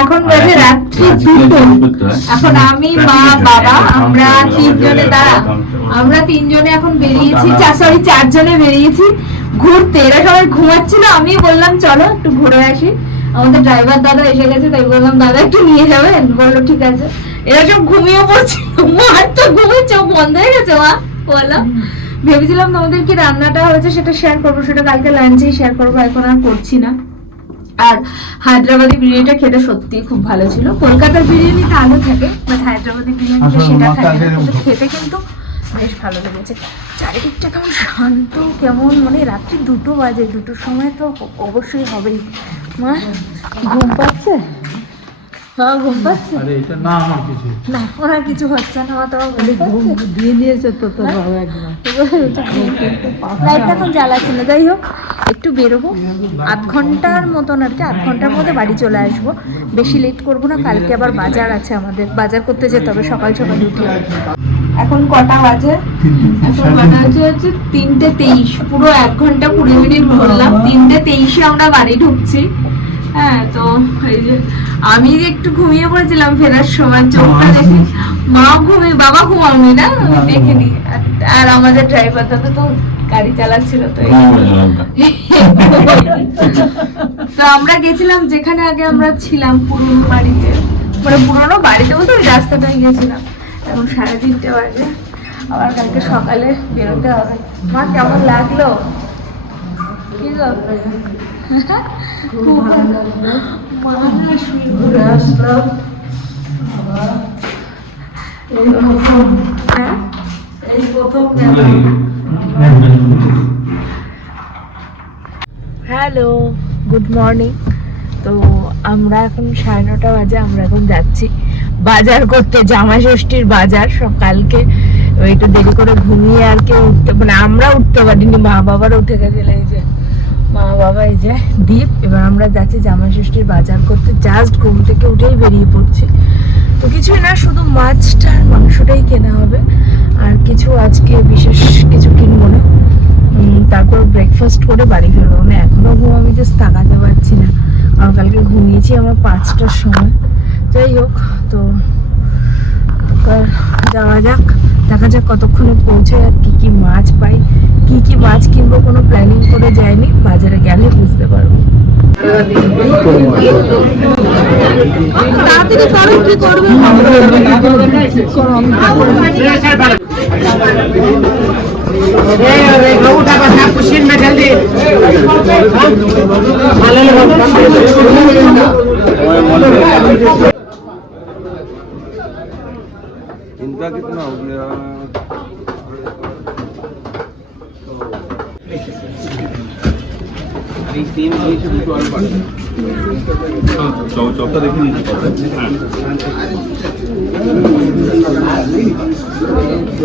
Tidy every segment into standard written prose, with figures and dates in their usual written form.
এখন বাজে রাত্রি 2টো। এখন আমি, মা, বাবা, আমরা তিনজনে এখন বেরিয়েছি, চারজনে বেরিয়েছি ঘুরতে। এরা সবাই ঘুমাচ্ছিল, আমি বললাম চলো একটু ঘুরে আসি। আমাদের ড্রাইভার দাদা এসে গেছে, তাই বললাম দাদা একটু নিয়ে যাবেন, বললো ঠিক আছে। এরা সব ঘুমিয়ে পড়ছিল, মার তো ঘুমিয়ে চোখ বন্ধ হয়ে গেছে। মা বললো ভেবেছিলাম তোমাদের কি রান্নাটা হয়েছে সেটা শেয়ার করবো, সেটা কালকে লাঞ্চেই শেয়ার করবো, এখন আর করছি না। আর হায়দ্রাবাদি বিরিয়ানিটা খেতে সত্যি খুব ভালো ছিল। কলকাতার বিরিয়ানিটা আলো থাকে, বাট হায়দ্রাবাদি বিরিয়ানিটা সেটা থাকে না, কিন্তু খেতে কিন্তু বেশ ভালো লেগেছে। চারিদিকটা কেমন শান্ত, কেমন মানে রাত্রি 2টো বাজে, 2টোর সময় তো অবশ্যই হবেই। মা ঘুম পাচ্ছে? হ্যাঁ ঘুম পাচ্ছে। আরে এটা না আমার কিছু না, ওনার কিছু হচ্ছে না, আমার তো ঘুম দিয়ে দিয়েছে তো তোর বাবা একদম। লাইটটা এখন জ্বালাচ্ছে না। যাই হোক, একটু বেরোবো, আধ ঘন্টার মতন আর কি, আধ ঘন্টার মধ্যে বাড়ি চলে আসবো। বেশি লেট করবো না, কালকে আবার বাজার আছে, আমাদের বাজার করতে যেতে হবে সকাল সকাল উঠে। এখন কটা বাজে? এখন বাজে হচ্ছে 3:23। পুরো 1 ঘন্টা 20 মিনিট ঘুরলাম, 3:23 আমরা বাড়ি ঢুকছি। হ্যাঁ, তো এই যে আমি একটু ঘুমিয়ে পড়েছিলাম ফেরার সময়, চোখটা দেখে। মা ঘুমিয়ে, বাবা ঘুমাওনি না, দেখিনি। আর আমাদের ড্রাইভার দাদা তো গাড়ি চালাচ্ছিল। তো আমরা গেছিলাম যেখানে আগে আমরা ছিলাম, পুরনো বাড়িতে, মানে পুরনো বাড়িতে বলতে ওই রাস্তাটাই গেছিলাম। এখন 3:30 বাজে, আবার কালকে সকালে বেরোতে হবে। মা কেমন লাগলো? কি গো, খুব ভালো লাগলো। ঘুরে আসলাম। এই প্রথম হ্যালো, গুড মর্নিং। তো আমরা এখন 9:30 বাজে, আমরা এখন যাচ্ছি বাজার করতে, জামাই ষষ্ঠীর বাজার। সব কালকে একটু দেরি করে ঘুমিয়ে আর কেউ উঠতে, মানে আমরা উঠতে পারিনি, মা বাবারা উঠে গেছিল। এই যে মা বাবা, এই যে দীপ। এবার আমরা যাচ্ছি জামাই ষষ্ঠীর বাজার করতে, জাস্ট ঘুম থেকে উঠেই বেরিয়ে পড়ছি। তো কিছুই না, শুধু মাছটা আর মাংসটাই কেনা হবে, আর কিছু আজকে বিশেষ কিছু কিনবো না। তারপর ব্রেকফাস্ট করে বাড়ি ফিরবো। মানে এখনো ঘুম আমি জাস্ট তাকাতে পারছি না, আর কালকে ঘুমিয়েছি আমরা 5টার সময়। যাই হোক, তো যাওয়া যাক, দেখা যাক কতক্ষণে পৌঁছে, আর কি মাছ পাই, কি মাছ কিনবো কোনো প্ল্যানিং করে যায়নি, বাজারে গেলে বুঝতে পারবো। তাড়াতাড়ি করো, কি করবে? इनका कितना हो गया? चौथा देखिए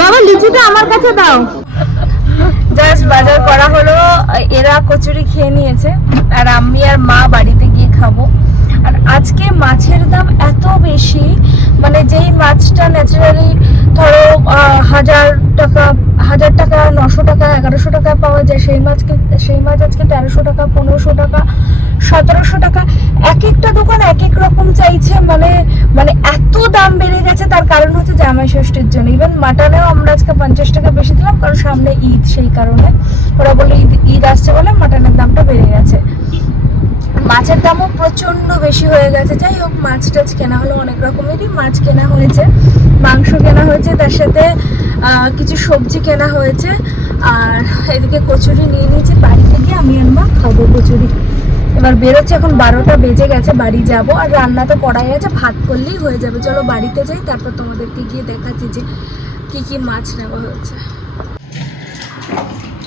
বাবা লিচিটা আমার কাছে দাও। জাস্ট বাজার করা হলো, এরা কচুরি খেয়ে নিয়েছে, আর আমি আর মা বাড়িতে গিয়ে খাবো। আর আজকে মাছের দাম এত বেশি, মানে যেই মাছটা ন্যাচারালি ধরো 1000 টাকা, 900 টাকা, 1100 টাকা পাওয়া যায়, সেই মাছ আজকে 1300 টাকা, 1500 টাকা, 1700 টাকা। এক একটা দোকান এক এক রকম চাইছে, মানে এত দাম বেড়ে গেছে। তার কারণ হচ্ছে জামাই ষষ্ঠীর জন্য। ইভেন মাটনেও আমরা আজকে 50 টাকা বেশি দিলাম, কারণ সামনে ঈদ, সেই কারণে ওরা বলে ঈদ আসছে বলে মাটনের দামটা বেড়ে গেছে। মাছের দামও প্রচন্ড বেশি হয়ে গেছে। যাই হোক, মাছ টাছ কেনা হলো, অনেক রকমেরই মাছ কেনা হয়েছে, মাংস কেনা হয়েছে, তার সাথে কিছু সবজি কেনা হয়েছে। আর এদিকে কচুরি নিয়ে নিয়েছি, বাড়িতে গিয়ে আমি আর মা খাবো কচুরি। এবার বেরোচ্ছে, এখন 12টা বেজে গেছে, বাড়ি যাব। আর রান্না তো করাই আছে, ভাত করলেই হয়ে যাবে। চলো বাড়িতে যাই, তারপর তোমাদেরকে গিয়ে দেখাচ্ছি যে কি মাছ নেওয়া হয়েছে।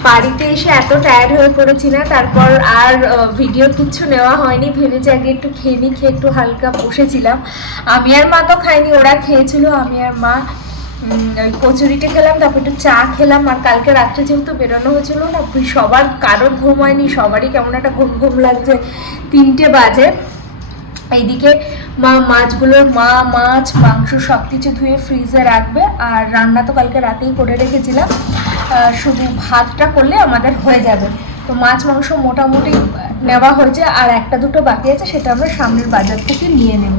বাড়িতে এসে এত টায়ার্ড হয়ে পড়েছি না, তারপর আর ভিডিও কিচ্ছু নেওয়া হয়নি। ভেবেছি আগে একটু খেয়ে একটু হালকা বসেছিলাম। আমি আর মা তো খাইনি, ওরা খেয়েছিল। আমি আর মা কচুরিটা খেলাম, তারপর একটু চা খেলাম। আর কালকে রাত্রে যেহেতু বেরোনো হয়েছিল না, সবার কারোর ঘুম হয়নি, সবারই কেমন একটা ঘুম লাগছে। 3টে বাজে। এইদিকে মাছ মাংস সব কিছু ধুয়ে ফ্রিজে রাখবে। আর রান্না তো কালকে রাতেই করে রেখেছিলাম, শুধু ভাতটা করলে আমাদের হয়ে যাবে। তো মাছ মাংস মোটামুটি নেওয়া হয়েছে, আর একটা দুটো বাকি আছে, সেটা আমরা সামনের বাজার থেকে নিয়ে নেব।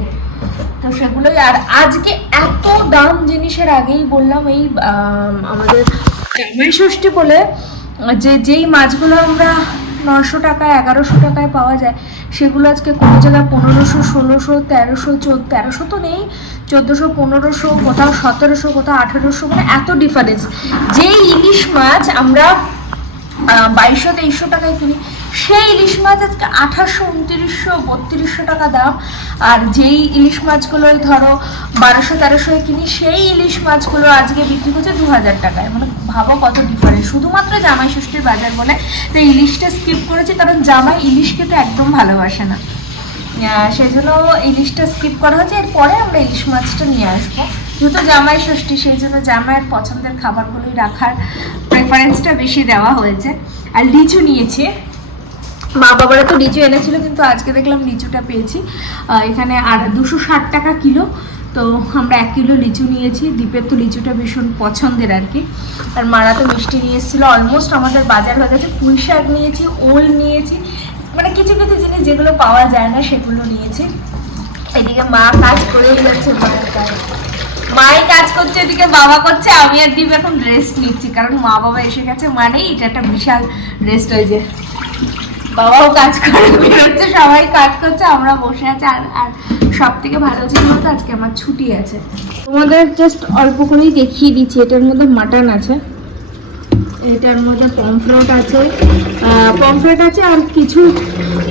তো সেগুলোই। আর আজকে এত দাম জিনিসের, আগেই বললাম এই আমাদের জামাই ষষ্ঠী বলে যেই মাছগুলো আমরা 900 টাকায় 1100 টাকায় পাওয়া যায়, সেগুলো আজকে কোনো জায়গায় 1500, 1600, 1300, 1300 তো নেই, 1400, 1500, কোথাও 1700, কোথাও 1800, মানে এত ডিফারেন্স। যেই ইলিশ মাছ আমরা 2200, 2300 টাকায় কিনি, সেই ইলিশ মাছ আজকে 2800, 2900, 3200 টাকা দাম। আর যেই ইলিশ মাছগুলো ধরো 1200, 1300 কিনি, সেই ইলিশ মাছগুলো আজকে বিক্রি করছে 2000 টাকায়। মানে ভাবো কত ডিফারেন্স, শুধুমাত্র জামাই ষষ্ঠীর বাজার বলে। তো ইলিশটা স্কিপ করেছি, কারণ জামাই ইলিশ খেতে একদম ভালোবাসে না, সেই জন্য ইলিশটা স্কিপ করা হয়েছে। এরপরে আমরা ইলিশ মাছটা নিয়ে আসবো, যেহেতু জামাই ষষ্ঠী, সেই জন্য জামাইয়ের পছন্দের খাবারগুলোই রাখার প্রেফারেন্সটা বেশি দেওয়া হয়েছে। আর লিচু নিয়েছে, মা বাবারা তো লিচু এনেছিল, কিন্তু আজকে দেখলাম লিচুটা পেয়েছি এখানে। আর 260 টাকা কিলো। তো আমরা 1 কিলো লিচু নিয়েছি। দীপের তো লিচুটা ভীষণ পছন্দের আর কি। আর মারা তো মিষ্টি নিয়ে এসেছিলো। অলমোস্ট আমাদের বাজার হয়ে গেছে। পুঁই শাক নিয়েছি, ওল নিয়েছি, মানে কিছু কিছু জিনিস যেগুলো পাওয়া যায় না সেগুলো নিয়েছি। এদিকে মা কাজ করেই যাচ্ছে, মাই কাজ করছে, এদিকে বাবা করছে, আমি আর দীপ এখন রেস্ট নিচ্ছি, কারণ মা বাবা এসে গেছে মানেই এটা একটা বিশাল রেস্ট হয়েছে। বাবাও কাজ করে বেরোচ্ছে, সবাই কাজ করছে, আমরা বসে আছি। আর সব থেকে ভালো ছিল বলতে আজকে আমার ছুটি আছে। তোমাদের জাস্ট অল্প করেই দেখিয়ে দিচ্ছি। এটার মধ্যে মাটন আছে, এটার মধ্যে পমফ্রেট আছে, আর কিছু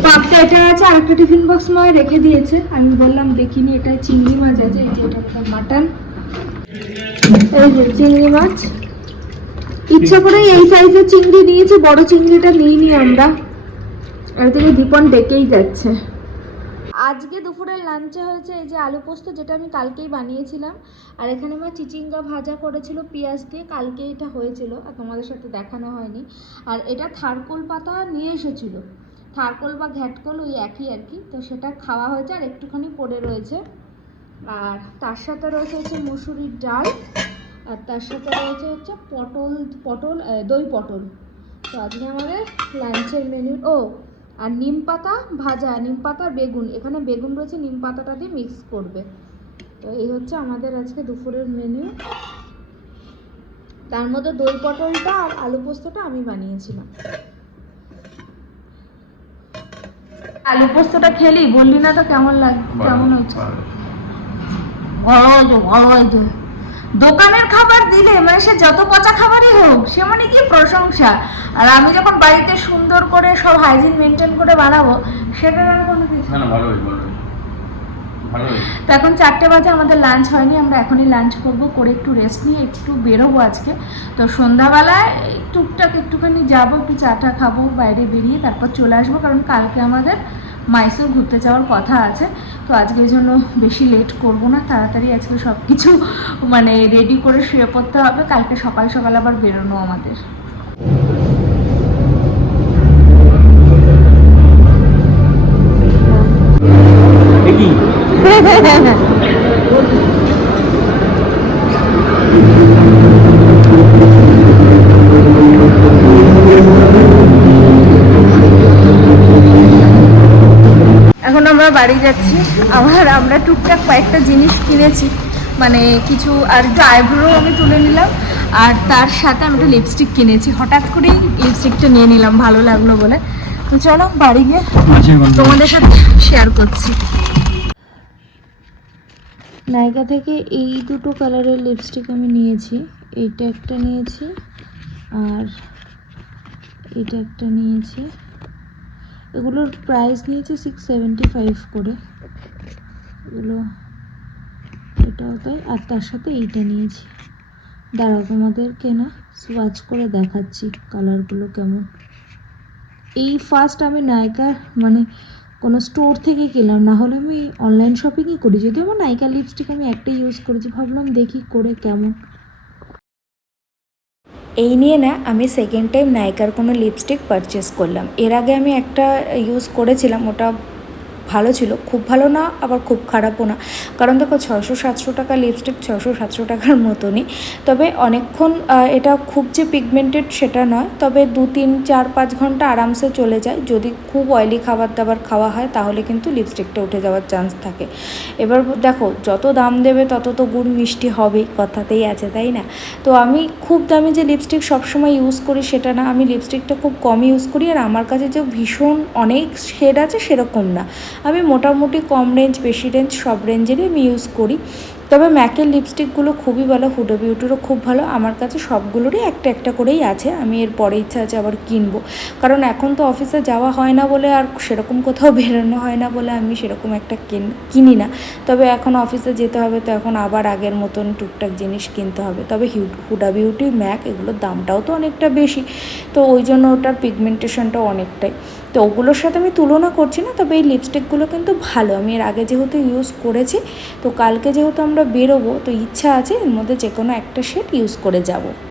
পাপটা এটা আছে। আর একটা টিফিন বক্স নয় রেখে দিয়েছে, আমি বললাম দেখিনি। এটা চিংড়ি মাছ আছে, এই যে এটা একটা মাটন, এই যে চিংড়ি মাছ। ইচ্ছা করেই এই সাইজের চিংড়ি নিয়েছি, বড় চিংড়িটা নিইনি আমরা। আর থেকে দীপন ডেকেই যাচ্ছে। আজকে দুপুরের লাঞ্চে হয়েছে এই যে আলু পোস্ত, যেটা আমি কালকেই বানিয়েছিলাম। আর এখানে মা চিচিঙ্গা ভাজা করেছিল পেঁয়াজ দিয়ে, কালকে এটা হয়েছিল, আর তোমাদের সাথে দেখানো হয়নি। আর এটা থারকোল পাতা নিয়ে এসেছিল, থারকোল বা ঘ্যাটকোল ওই একই আর কি। তো সেটা খাওয়া হয়েছে, আর একটুখানি পড়ে রয়েছে। আর তার সাথে রয়েছে হচ্ছে মুসুরির ডাল, আর তার সাথে রয়েছে হচ্ছে দই পটল। তো আজকে আমাদের লাঞ্চের মেনু। আর নিম পাতা ভাজা, নিম পাতা বেগুন, এখানে বেগুন রয়েছে, নিম পাতাটা দিয়ে মিক্স করবে। তো এই হচ্ছে আমাদের আজকে দুপুরের মেনু। তার মধ্যে দই পটলটা আর আলু পোস্তটা আমি বানিয়েছিলাম। আলু পোস্তটা খেলি, বললি না তো কেমন কেমন হচ্ছে? ভালো হয়েছে। দোকানের খাবার দিলে মানে সে যত পচা খাবারই হোক, সে মানে কি প্রশংসা। আর আমি যখন বাড়িতে সুন্দর করে সব হাইজিন মেনটেন করে বানাবো, সেটার আর কোনো কিছু না। ভালো হয়েছে। তো এখন 4টে বাজে, আমাদের লাঞ্চ হয়নি, আমরা এখনই লাঞ্চ করবো, করে একটু রেস্ট নিয়ে একটু বেরোবো আজকে। তো সন্ধ্যাবেলায় টুকটাক একটুখানি যাবো, একটু চাটা খাবো বাইরে বেরিয়ে, তারপর চলে আসবো, কারণ কালকে আমাদের মাইসোর ঘুরতে যাওয়ার কথা আছে। তো আজকের জন্য বেশি লেট করব না, তাড়াতাড়ি আজকে সব কিছু মানে রেডি করে শুয়ে পড়তে হবে, কালকে সকাল সকাল আবার বেরোনো আমাদের। এখন আমরা বাড়ি যাচ্ছি। আমরা টুকটাক কয়েকটা জিনিস কিনেছি, মানে কিছু, আর একটু আইব্রো আমি তুলে নিলাম, আর তার সাথে আমি একটা লিপস্টিক কিনেছি। হঠাৎ করেই লিপস্টিকটা নিয়ে নিলাম, ভালো লাগলো বলে। তো চলো বাড়ি গিয়ে তোমাদের সাথে শেয়ার করছি। নাইকা থেকে এই দুটো কালারের লিপস্টিক আমি নিয়েছি, এইটা একটা নিয়েছি আর এটা একটা নিয়েছি। এগুলোর প্রাইস নিয়েছে 675 করে, এগুলো এটাও তাই। আর তার সাথে এইটা নিয়েছি। দাঁড়াও তোমাদেরকে না সোয়াচ করে দেখাচ্ছি কালারগুলো কেমন। এই ফার্স্ট আমি নাইকা মানে কোনো স্টোর থেকে কিনলাম, না হলে আমি অনলাইন শপিংই করি। যদিও আমার নাইকা লিপস্টিক আমি একটাই ইউজ করেছি, ভাবলাম দেখি করে কেমন। এই নিয়ে না আমি সেকেন্ড টাইম নাইকার কোনো লিপস্টিক পারচেস করলাম। এর আগে আমি একটা ইউজ করেছিলাম, ওটা ভালো ছিল, খুব ভালো না আবার খুব খারাপও না। কারণ দেখো 600-700 টাকা লিপস্টিক 600-700 টাকার মতনই, তবে অনেকক্ষণ এটা খুব যে পিগমেন্টেড সেটা নয়, তবে 2-3-4-5 ঘন্টা আরামসে চলে যায়। যদি খুব অয়েলি খাবার দাবার খাওয়া হয় তাহলে কিন্তু লিপস্টিকটা উঠে যাওয়ার চান্স থাকে। এবার দেখো যত দাম দেবে তত তো গুড় মিষ্টি হবেই, কথাতেই আছে তাই না। তো আমি খুব দামি যে লিপস্টিক সবসময় ইউজ করি সেটা না, আমি লিপস্টিকটা খুব কম ইউজ করি। আর আমার কাছে যে ভীষণ অনেক শেড আছে সেরকম না, আমি মোটামুটি কম রেঞ্জ বেশি রেঞ্জ সব রেঞ্জেরই আমি ইউজ করি। তবে ম্যাকের লিপস্টিকগুলো খুবই ভালো, হুডা বিউটিরও খুব ভালো। আমার কাছে সবগুলোরই একটা একটা করেই আছে, আমি এর পরে ইচ্ছা আছে আবার কিনবো। কারণ এখন তো অফিসে যাওয়া হয় না বলে আর সেরকম কোথাও বেরোনো হয় না বলে আমি সেরকম একটা কিনি না। তবে এখন অফিসে যেতে হবে তো এখন আবার আগের মতন টুকটাক জিনিস কিনতে হবে। তবে হুডা বিউটি, ম্যাক এগুলোর দামটাও তো অনেকটা বেশি, তো ওই জন্য ওটার পিগমেন্টেশনটাও অনেকটাই। তো ওগুলোর সাথে আমি তুলনা করছি না, তবে এই লিপস্টিকগুলো কিন্তু ভালো, আমি এর আগে যেহেতু ইউজ করেছি। তো কালকে যেহেতু আমরা বেরোবো তো ইচ্ছা আছে এর মধ্যে যে কোনো একটা শেড ইউজ করে যাব।